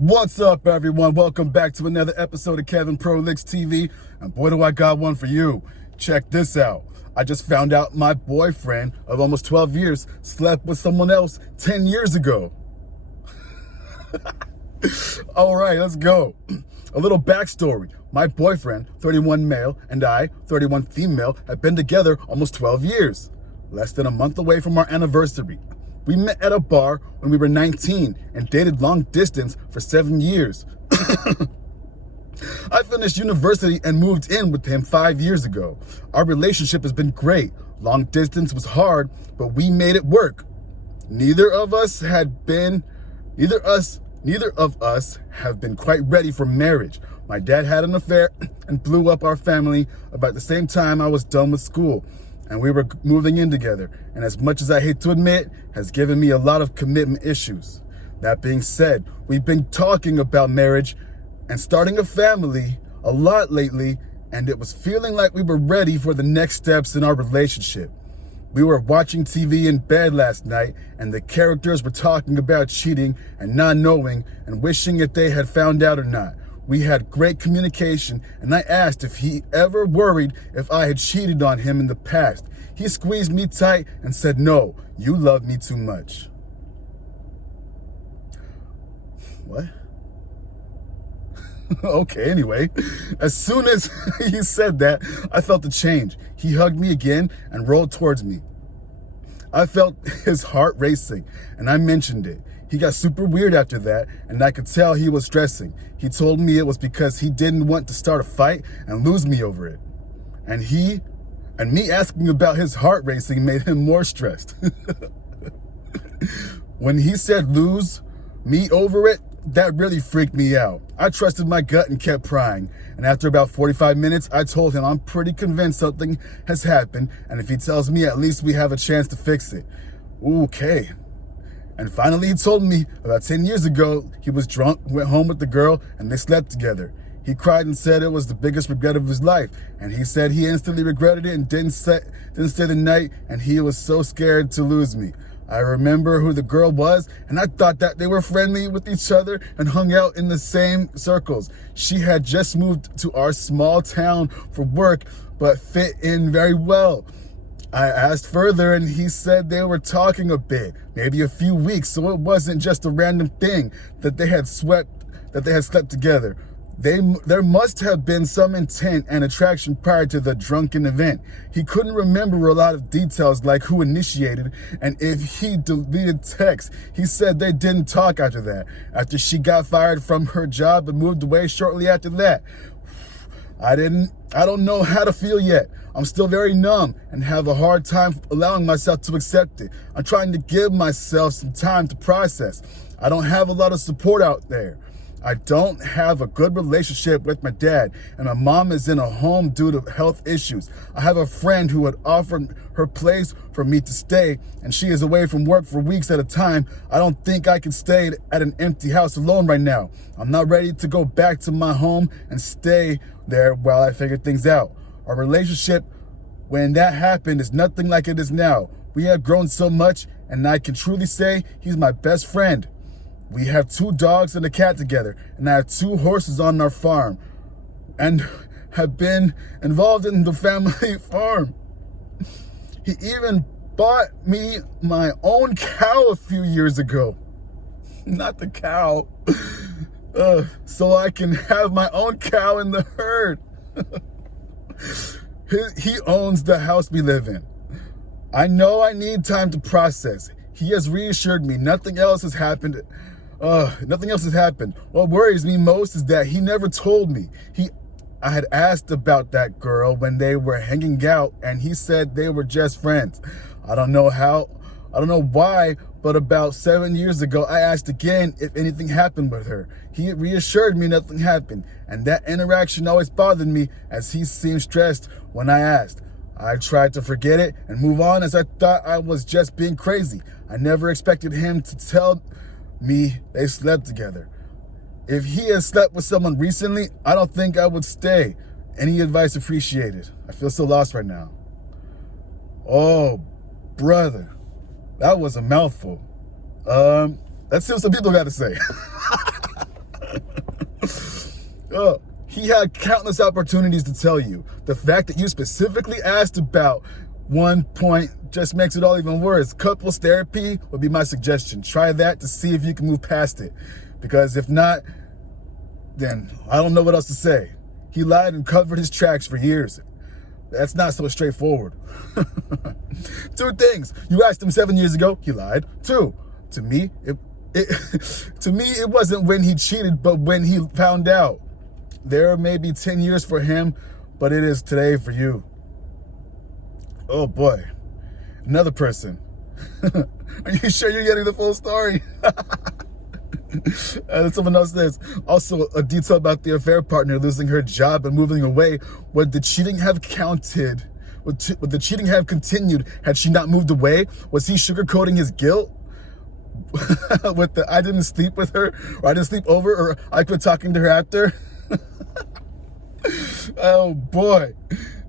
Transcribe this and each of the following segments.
What's up, everyone? Welcome back to another episode of Kevin Prolix TV. And boy, do I got one for you. Check this out. I just found out my boyfriend of almost 12 years slept with someone else 10 years ago. All right, let's go. A little backstory. My boyfriend, 31 male, and I, 31 female, have been together almost 12 years. Less than a month away from our anniversary. We met at a bar when we were 19 and dated long distance for 7 years. I finished university and moved in with him 5 years ago. Our relationship has been great. Long distance was hard, but we made it work. Neither of us have been quite ready for marriage. My dad had an affair and blew up our family about the same time I was done with school. And we were moving in together, and as much as I hate to admit, has given me a lot of commitment issues. That being said, we've been talking about marriage and starting a family a lot lately, and it was feeling like we were ready for the next steps in our relationship. We were watching TV in bed last night, and the characters were talking about cheating and not knowing and wishing if they had found out or not. We had great communication, and I asked if he ever worried if I had cheated on him in the past. He squeezed me tight and said, "No, you love me too much." What? Okay, anyway. As soon as he said that, I felt a change. He hugged me again and rolled towards me. I felt his heart racing, and I mentioned it. He got super weird after that, and I could tell he was stressing. He told me it was because he didn't want to start a fight and lose me over it. And me asking about his heart racing made him more stressed. When he said lose me over it, that really freaked me out. I trusted my gut and kept prying. And after about 45 minutes, I told him I'm pretty convinced something has happened, and if he tells me, at least we have a chance to fix it. Okay. And finally, he told me about 10 years ago, he was drunk, went home with the girl, and they slept together. He cried and said it was the biggest regret of his life. And he said he instantly regretted it and didn't stay the night, and he was so scared to lose me. I remember who the girl was, and I thought that they were friendly with each other and hung out in the same circles. She had just moved to our small town for work, but fit in very well. I asked further, and he said they were talking a bit, maybe a few weeks, so it wasn't just a random thing that they had slept together. There must have been some intent and attraction prior to the drunken event. He couldn't remember a lot of details like who initiated and if he deleted texts. He said they didn't talk after that, after she got fired from her job and moved away shortly after that. I don't know how to feel yet. I'm still very numb and have a hard time allowing myself to accept it. I'm trying to give myself some time to process. I don't have a lot of support out there. I don't have a good relationship with my dad, and my mom is in a home due to health issues. I have a friend who had offered her place for me to stay, and she is away from work for weeks at a time. I don't think I can stay at an empty house alone right now. I'm not ready to go back to my home and stay there while I figure things out. Our relationship, when that happened, is nothing like it is now. We have grown so much, and I can truly say he's my best friend. We have 2 dogs and a cat together, and I have 2 horses on our farm, and have been involved in the family farm. He even bought me my own cow a few years ago. Not the cow. So I can have my own cow in the herd. He owns the house we live in. I know I need time to process. He has reassured me nothing else has happened. What worries me most is that he never told me. I had asked about that girl when they were hanging out, and he said they were just friends. I don't know why, but about 7 years ago, I asked again if anything happened with her. He reassured me nothing happened, and that interaction always bothered me as he seemed stressed when I asked. I tried to forget it and move on as I thought I was just being crazy. I never expected him to tell me they slept together. If he had slept with someone recently, I don't think I would stay. Any advice appreciated. I feel so lost right now. Oh, brother, that was a mouthful. Let's see what some people got to say. He had countless opportunities to tell you. The fact that you specifically asked about one point just makes it all even worse. Couples therapy would be my suggestion. Try that to see if you can move past it. Because if not, then I don't know what else to say. He lied and covered his tracks for years. That's not so straightforward. 2 things. You asked him 7 years ago, he lied. 2, to me, it wasn't when he cheated, but when he found out. There may be 10 years for him, but it is today for you. Oh boy. Another person. Are you sure you're getting the full story? Someone else says, also a detail about the affair partner losing her job and moving away. Would the cheating have counted? Would the cheating have continued had she not moved away? Was he sugarcoating his guilt? With the I didn't sleep with her, or I didn't sleep over, or I quit talking to her after? Oh boy.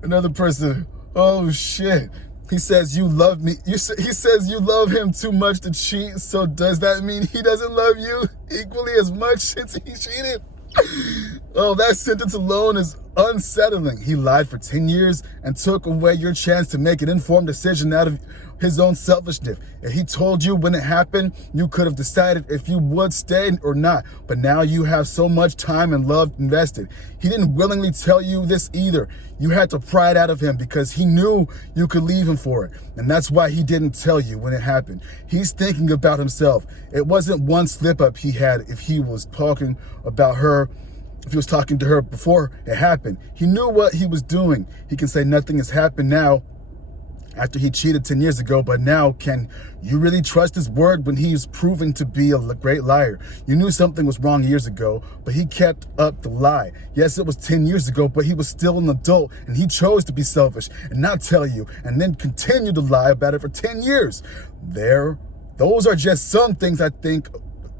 Another person. Oh shit. He says you love me. He says you love him too much to cheat. So does that mean he doesn't love you equally as much since he cheated? Oh, that sentence alone is unsettling. He lied for 10 years and took away your chance to make an informed decision out of his own selfishness. If he told you when it happened, you could have decided if you would stay or not. But now you have so much time and love invested. He didn't willingly tell you this either. You had to pry it out of him because he knew you could leave him for it. And that's why he didn't tell you when it happened. He's thinking about himself. It wasn't one slip up he had if he was talking about her. If he was talking to her before it happened, he knew what he was doing. He can say nothing has happened now after he cheated 10 years ago, but now can you really trust his word when he's proven to be a great liar? You knew something was wrong years ago, but he kept up the lie. Yes, it was 10 years ago, but he was still an adult and he chose to be selfish and not tell you and then continue to lie about it for 10 years. Those are just some things I think.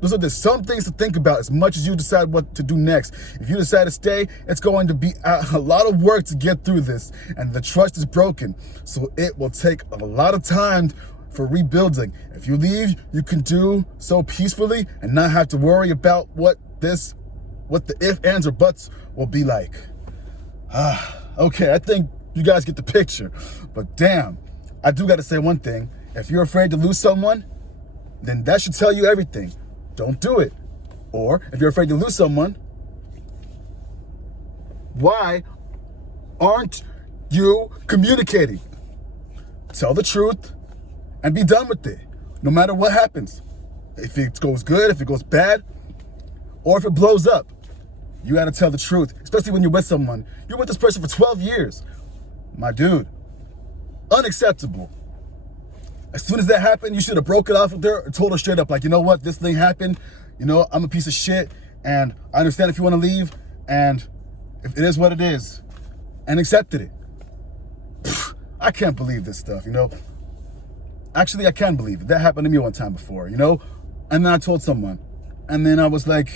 Those are just some things to think about as much as you decide what to do next. If you decide to stay, it's going to be a lot of work to get through this, and the trust is broken. So it will take a lot of time for rebuilding. If you leave, you can do so peacefully and not have to worry about what the if, ands, or buts will be like. Okay, I think you guys get the picture. But damn, I do got to say one thing. If you're afraid to lose someone, then that should tell you everything. Don't do it. Or if you're afraid to lose someone, why aren't you communicating? Tell the truth and be done with it, no matter what happens. If it goes good, if it goes bad, or if it blows up, you gotta tell the truth, especially when you're with someone. You're with this person for 12 years. My dude, unacceptable. As soon as that happened, you should have broke it off with her or told her straight up, like, you know what, this thing happened. You know, I'm a piece of shit, and I understand if you want to leave, and if it is what it is, and accepted it. I can't believe this stuff, you know. Actually, I can believe it. That happened to me one time before, you know. And then I told someone, and then I was like,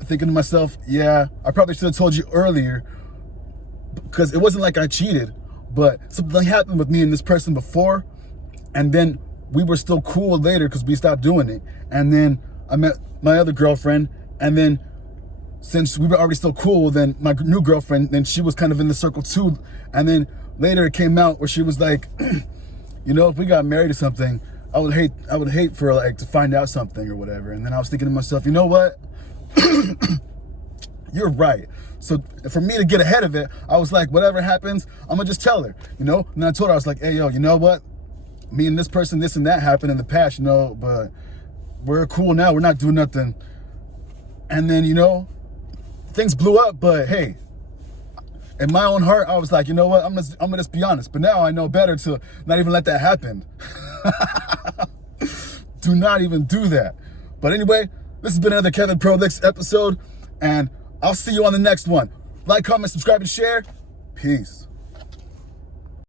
thinking to myself, yeah, I probably should have told you earlier, because it wasn't like I cheated, but something happened with me and this person before. And then we were still cool later because we stopped doing it. And then I met my other girlfriend. And then since we were already still cool, then my new girlfriend, then she was kind of in the circle too. And then later it came out where she was like, you know, if we got married or something, I would hate for like to find out something or whatever. And then I was thinking to myself, you know what? You're right. So for me to get ahead of it, I was like, whatever happens, I'm gonna just tell her, you know? And then I told her, I was like, hey, yo, you know what? Me and this person, this and that happened in the past, you know, but we're cool now. We're not doing nothing. And then, you know, things blew up, but hey, in my own heart, I was like, you know what? I'm gonna just be honest. But now I know better to not even let that happen. Do not even do that. But anyway, this has been another Kevin Prolix episode, and I'll see you on the next one. Like, comment, subscribe, and share. Peace.